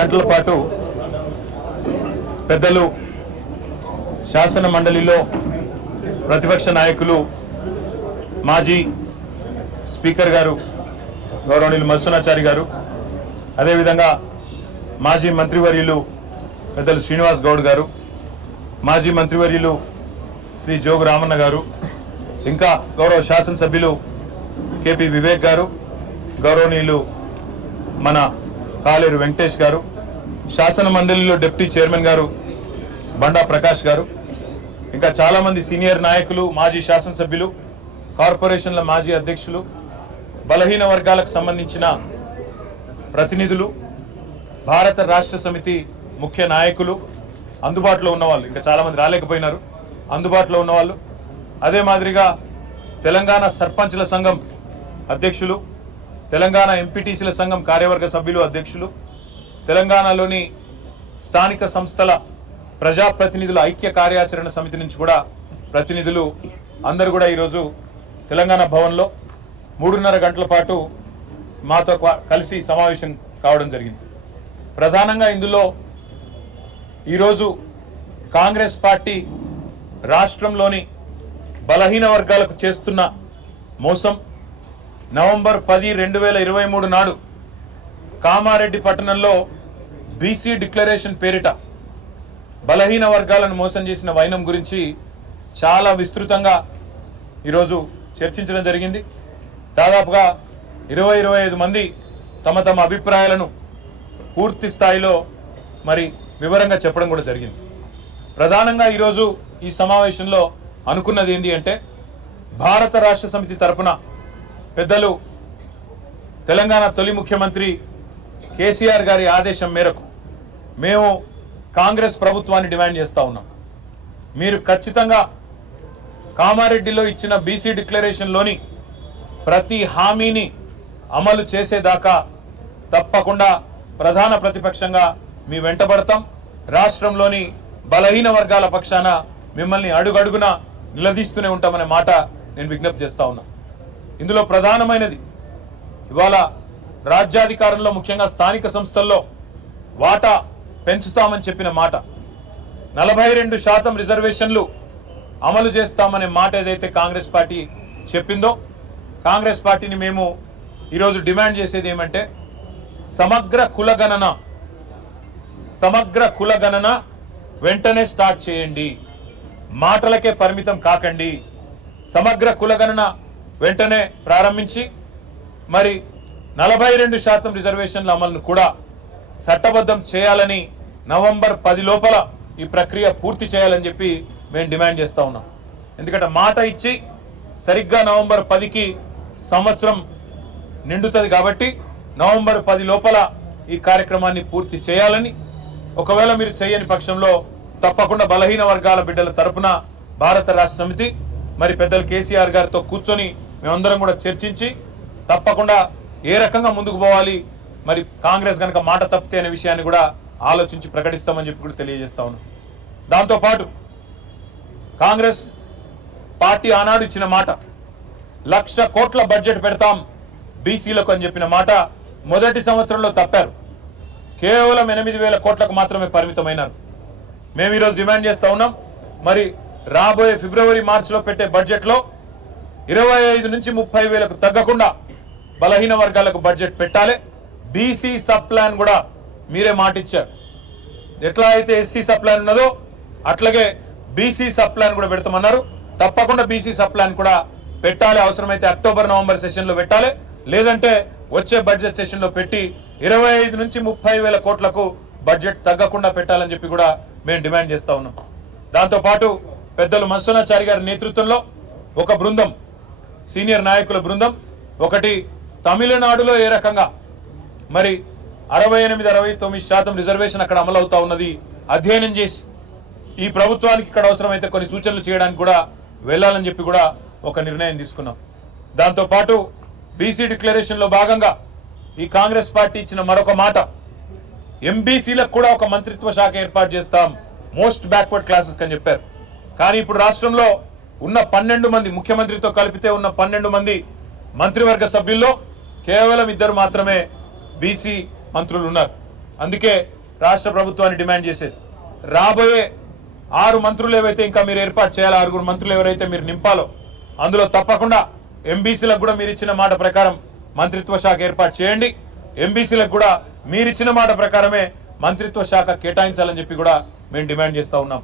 గంటల పాటు పెద్దలు శాసన మండలిలో ప్రతిపక్ష నాయకులు మాజీ స్పీకర్ గారు గౌరవనీయులు మధుసూదనాచారి గారు, అదేవిధంగా మాజీ మంత్రివర్యులు పెద్దలు శ్రీనివాస్ గౌడ్ గారు, మాజీ మంత్రివర్యులు శ్రీ జోగు రామన్న గారు, ఇంకా గౌరవ శాసనసభ్యులు కేపీ వివేక్ గారు, గౌరవనీయులు మన కాలేరు వెంకటేష్ గారు, శాసన మండలిలో డిప్యూటీ చైర్మన్ గారు బండా ప్రకాష్ గారు, ఇంకా చాలామంది సీనియర్ నాయకులు, మాజీ శాసనసభ్యులు, కార్పొరేషన్ల మాజీ అధ్యక్షులు, బలహీన వర్గాలకు సంబంధించిన ప్రతినిధులు, భారత రాష్ట్ర సమితి ముఖ్య నాయకులు, అందుబాటులో ఉన్నవాళ్ళు, ఇంకా చాలామంది రాలేకపోయినారు, అందుబాటులో ఉన్నవాళ్ళు, అదే మాదిరిగా తెలంగాణ సర్పంచ్ల సంఘం అధ్యక్షులు, తెలంగాణ ఎంపీటీసీల సంఘం కార్యవర్గ సభ్యులు అధ్యక్షులు, తెలంగాణలోని స్థానిక సంస్థల ప్రజాప్రతినిధుల ఐక్య కార్యాచరణ సమితి నుంచి కూడా ప్రతినిధులు అందరూ కూడా ఈరోజు తెలంగాణ భవన్లో 3:30 గంటల పాటు మాతో కలిసి సమావేశం కావడం జరిగింది. ప్రధానంగా ఇందులో ఈరోజు కాంగ్రెస్ పార్టీ రాష్ట్రంలోని బలహీన వర్గాలకు చేస్తున్న మోసం, నవంబర్ 10, 2023 నాడు కామారెడ్డి పట్టణంలో బీసీ డిక్లరేషన్ పేరిట బలహీన వర్గాలను మోసం చేసిన వైనం గురించి చాలా విస్తృతంగా ఈరోజు చర్చించడం జరిగింది. దాదాపుగా 20-25 మంది తమ తమ అభిప్రాయాలను పూర్తి స్థాయిలో మరి వివరంగా చెప్పడం కూడా జరిగింది. ప్రధానంగా ఈరోజు ఈ సమావేశంలో అనుకున్నది ఏంటి అంటే, భారత రాష్ట్ర సమితి తరపున పెద్దలు తెలంగాణ తొలి ముఖ్యమంత్రి కేసీఆర్ గారి ఆదేశం మేరకు మేము కాంగ్రెస్ ప్రభుత్వాన్ని డిమాండ్ చేస్తా ఉన్నాం. మీరు ఖచ్చితంగా కామారెడ్డిలో ఇచ్చిన బీసీ డిక్లరేషన్లోని ప్రతి హామీని అమలు చేసేదాకా తప్పకుండా ప్రధాన ప్రతిపక్షంగా మీ వెంటబడతాం. రాష్ట్రంలోని బలహీన వర్గాల పక్షాన మిమ్మల్ని అడుగడుగున నిలదీస్తూనే ఉంటామనే మాట నేను విజ్ఞప్తి చేస్తా ఉన్నా. ఇందులో ప్రధానమైనది ఇవాళ రాజ్యాధికారంలో ముఖ్యంగా స్థానిక సంస్థల్లో వాటా పెంచుతామని చెప్పిన మాట, 42% రిజర్వేషన్లు అమలు చేస్తామనే మాట ఏదైతే కాంగ్రెస్ పార్టీ చెప్పిందో, కాంగ్రెస్ పార్టీని మేము ఈరోజు డిమాండ్ చేసేది ఏమంటే, సమగ్ర కులగణన వెంటనే స్టార్ట్ చేయండి, మాటలకే పరిమితం కాకండి. సమగ్ర కులగణన వెంటనే ప్రారంభించి మరి 42% రిజర్వేషన్ల అమలును కూడా చట్టబద్ధం చేయాలని, నవంబర్ 10 లోపల ఈ ప్రక్రియ పూర్తి చేయాలని చెప్పి మేము డిమాండ్ చేస్తా ఉన్నాం. ఎందుకంటే మాట ఇచ్చి సరిగ్గా నవంబర్ 10కి సంవత్సరం నిండుతుంది కాబట్టి నవంబర్ 10 లోపల ఈ కార్యక్రమాన్ని పూర్తి చేయాలని, ఒకవేళ మీరు చేయని పక్షంలో తప్పకుండా బలహీన వర్గాల బిడ్డల తరపున భారత రాష్ట్ర సమితి మరి పెద్దలు కేసీఆర్ గారితో కూర్చొని మేమందరం కూడా చర్చించి తప్పకుండా ఏ రకంగా ముందుకు పోవాలి, మరి కాంగ్రెస్ కనుక మాట తప్పితే అనే విషయాన్ని కూడా ఆలోచించి ప్రకటిస్తామని చెప్పి కూడా తెలియజేస్తా ఉన్నాం. దాంతోపాటు కాంగ్రెస్ పార్టీ ఆనాడు ఇచ్చిన మాట, 1,00,000 కోట్ల బడ్జెట్ పెడతాం బీసీలకు అని చెప్పిన మాట మొదటి సంవత్సరంలో తప్పారు. కేవలం 8,000 కోట్లకు మాత్రమే పరిమితమైనారు. మేము ఈరోజు డిమాండ్ చేస్తా ఉన్నాం, మరి రాబోయే ఫిబ్రవరి మార్చిలో పెట్టే బడ్జెట్లో 25 నుంచి 30,000కు తగ్గకుండా బలహీన వర్గాలకు బడ్జెట్ పెట్టాలి. బీసీ సబ్ ప్లాన్ కూడా మీరే మాట ఇచ్చారు. ఎట్లా అయితే ఎస్సీ సబ్ ప్లాన్ ఉన్నదో అట్లాగే బీసీ సబ్ ప్లాన్ కూడా పెడతామన్నారు. తప్పకుండా బీసీ సబ్ ప్లాన్ కూడా పెట్టాలి. అవసరమైతే అక్టోబర్ నవంబర్ సెషన్లో పెట్టాలి, లేదంటే వచ్చే బడ్జెట్ సెషన్లో పెట్టి 25 నుంచి 30,000 కోట్లకు బడ్జెట్ తగ్గకుండా పెట్టాలని చెప్పి కూడా మేము డిమాండ్ చేస్తా ఉన్నాం. దాంతోపాటు పెద్దలు మధుసూదనాచారి గారి నేతృత్వంలో ఒక బృందం, సీనియర్ నాయకుల బృందం, ఒకటి తమిళనాడులో ఏ రకంగా మరి 68-69% రిజర్వేషన్ అక్కడ అమలు అవుతా ఉన్నది అధ్యయనం చేసి ఈ ప్రభుత్వానికి ఇక్కడ అవసరమైతే కొన్ని సూచనలు చేయడానికి కూడా వెళ్ళాలని చెప్పి కూడా ఒక నిర్ణయం తీసుకున్నాం. దాంతోపాటు బీసీ డిక్లరేషన్లో భాగంగా ఈ కాంగ్రెస్ పార్టీ ఇచ్చిన మరొక మాట, ఎంబీసీలకు కూడా ఒక మంత్రిత్వ శాఖ ఏర్పాటు చేస్తాం, మోస్ట్ బ్యాక్వర్డ్ క్లాసెస్ అని చెప్పారు. కానీ ఇప్పుడు రాష్ట్రంలో ఉన్న 12 మంది, ముఖ్యమంత్రితో కలిపితే ఉన్న 12 మంది మంత్రివర్గ సభ్యుల్లో కేవలం 2 మాత్రమే బీసీ మంత్రులు ఉన్నారు. అందుకే రాష్ట్ర ప్రభుత్వాన్ని డిమాండ్ చేసేది రాబోయే 6 మంత్రులు ఏవైతే ఇంకా మీరు ఏర్పాటు చేయాలి, 6 మంత్రులు ఎవరైతే మీరు నింపాలో అందులో తప్పకుండా ఎంబీసీలకు కూడా మీరు ఇచ్చిన మాట ప్రకారం మంత్రిత్వ శాఖ ఏర్పాటు చేయండి. ఎంబీసీలకు కూడా మీరు ఇచ్చిన మాట ప్రకారమే మంత్రిత్వ శాఖ కేటాయించాలని చెప్పి కూడా మేము డిమాండ్ చేస్తా ఉన్నాం.